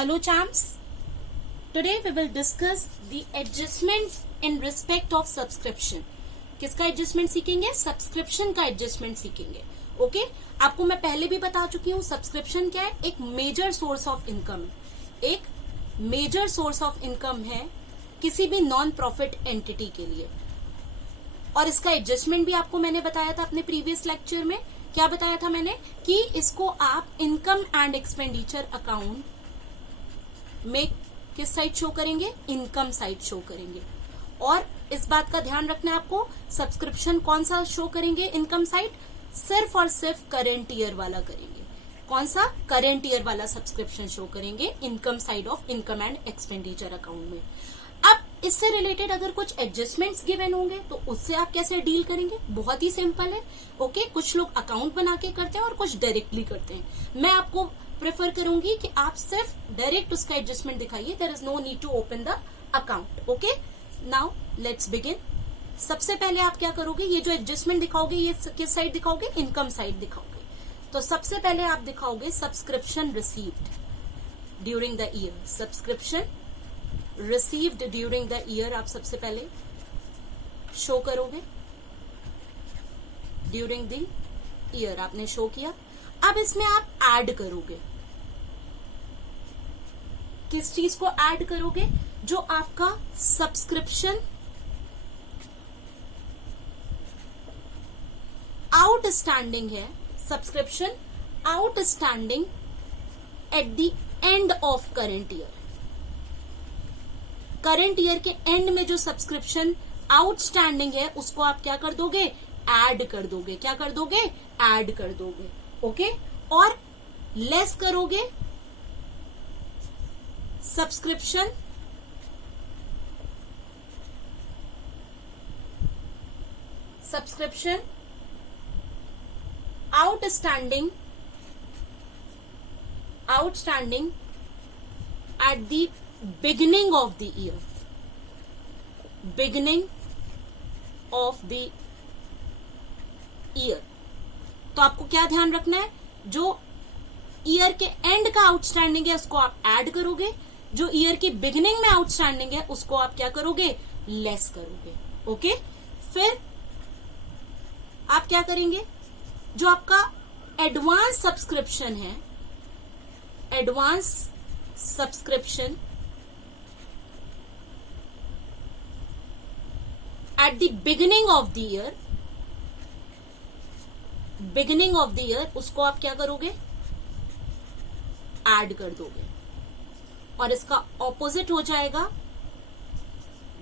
Hello champs, today we will discuss the adjustment in respect of subscription. किसका adjustment सीखेंगे? Subscription का adjustment सीखेंगे. Okay आपको मैं पहले भी बता चुकी हूँ सब्सक्रिप्शन क्या है. एक मेजर सोर्स ऑफ इनकम है, एक मेजर सोर्स ऑफ इनकम है किसी भी नॉन प्रॉफिट एंटिटी के लिए. और इसका एडजस्टमेंट भी आपको मैंने बताया था अपने प्रीवियस लेक्चर में. क्या बताया था मैंने? कि इसको आप इनकम एंड एक्सपेंडिचर अकाउंट में किस साइड शो करेंगे? इनकम साइड शो करेंगे. और इस बात का ध्यान रखना है आपको, सब्सक्रिप्शन कौन सा शो करेंगे इनकम साइड? सिर्फ और सिर्फ करेंट ईयर वाला करेंगे. कौन सा? करेंट ईयर वाला सब्सक्रिप्शन शो करेंगे income side of income and expenditure account में. अब इससे रिलेटेड अगर कुछ एडजस्टमेंट्स गिवन होंगे तो उससे आप कैसे डील करेंगे? बहुत ही सिंपल है. ओके कुछ लोग अकाउंट बना के करते हैं और कुछ डायरेक्टली करते हैं. मैं आपको प्रेफर करूंगी कि आप सिर्फ डायरेक्ट उसका एडजस्टमेंट दिखाइए. There is no need to open the account. Okay now let's begin. सबसे पहले आप क्या करोगे? ये जो एडजस्टमेंट दिखाओगे ये किस साइड दिखाओगे? इनकम साइड दिखाओगे. तो सबसे पहले आप दिखाओगे subscription received during the year. Subscription received during the year आप सबसे पहले शो करोगे. ड्यूरिंग द ईयर आपने शो किया. अब इसमें आप ऐड करोगे. किस चीज को ऐड करोगे? जो आपका सब्सक्रिप्शन आउटस्टैंडिंग है. Subscription outstanding at the end of current year. Current year के एंड में जो सब्सक्रिप्शन आउटस्टैंडिंग है उसको आप क्या कर दोगे? ऐड कर दोगे. क्या कर दोगे? ऐड कर दोगे. ओके और लेस करोगे subscription outstanding at the beginning of the year. beginning of the year. तो आपको क्या ध्यान रखना है? जो ईयर के एंड का आउटस्टैंडिंग है उसको आप ऐड करोगे. जो ईयर की बिगिनिंग में आउटस्टैंडिंग है उसको आप क्या करोगे? लेस करोगे. ओके फिर आप क्या करेंगे? जो आपका एडवांस सब्सक्रिप्शन है, advance subscription at the beginning of the year उसको आप क्या करोगे? ऐड कर दोगे. और इसका ऑपोजिट हो जाएगा.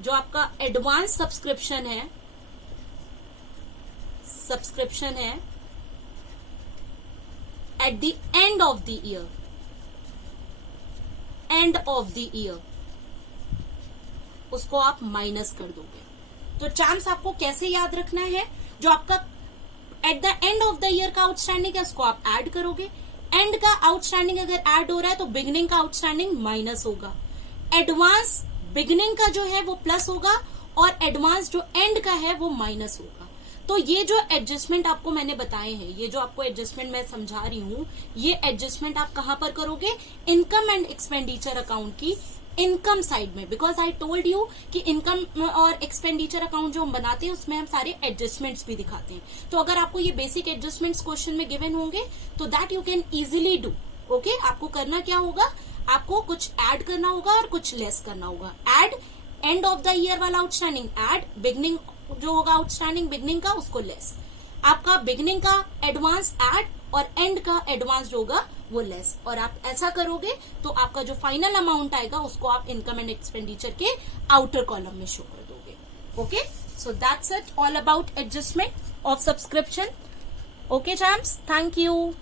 जो आपका एडवांस सब्सक्रिप्शन है at the end of the year उसको आप माइनस कर दोगे. तो चांस आपको कैसे याद रखना है? जो आपका at the end of the year का आउटस्टैंडिंग है उसको आप ऐड करोगे. एंड का आउटस्टैंडिंग अगर ऐड हो रहा है तो बिगिनिंग का आउटस्टैंडिंग माइनस होगा. एडवांस बिगिनिंग का जो है वो प्लस होगा और एडवांस जो एंड का है वो माइनस होगा. तो ये जो एडजस्टमेंट आपको मैंने बताए हैं, ये जो आपको एडजस्टमेंट मैं समझा रही हूं, ये एडजस्टमेंट आप कहां पर करोगे? इनकम एंड एक्सपेंडिचर अकाउंट की इनकम साइड में. बिकॉज आई टोल्ड यू कि इनकम और एक्सपेंडिचर अकाउंट जो हम बनाते हैं उसमें हम सारे एडजस्टमेंट्स भी दिखाते हैं. तो अगर आपको ये बेसिक एडजस्टमेंट्स क्वेश्चन में गिवन होंगे तो that you can easily do. Okay आपको करना क्या होगा? आपको कुछ ऐड करना होगा और कुछ लेस करना होगा. Add end of the year वाला आउटस्टैंडिंग ऐड, बिगनिंग जो होगा आउटस्टैंडिंग बिगनिंग का उसको लेस. आपका बिगनिंग का एडवांस ऐड और एंड का एडवांस जो होगा वो लेस. और आप ऐसा करोगे तो आपका जो फाइनल अमाउंट आएगा उसको आप इनकम एंड एक्सपेंडिचर के आउटर कॉलम में शो कर दोगे. Okay so that's it all about adjustment of subscription. Okay champs, thank you.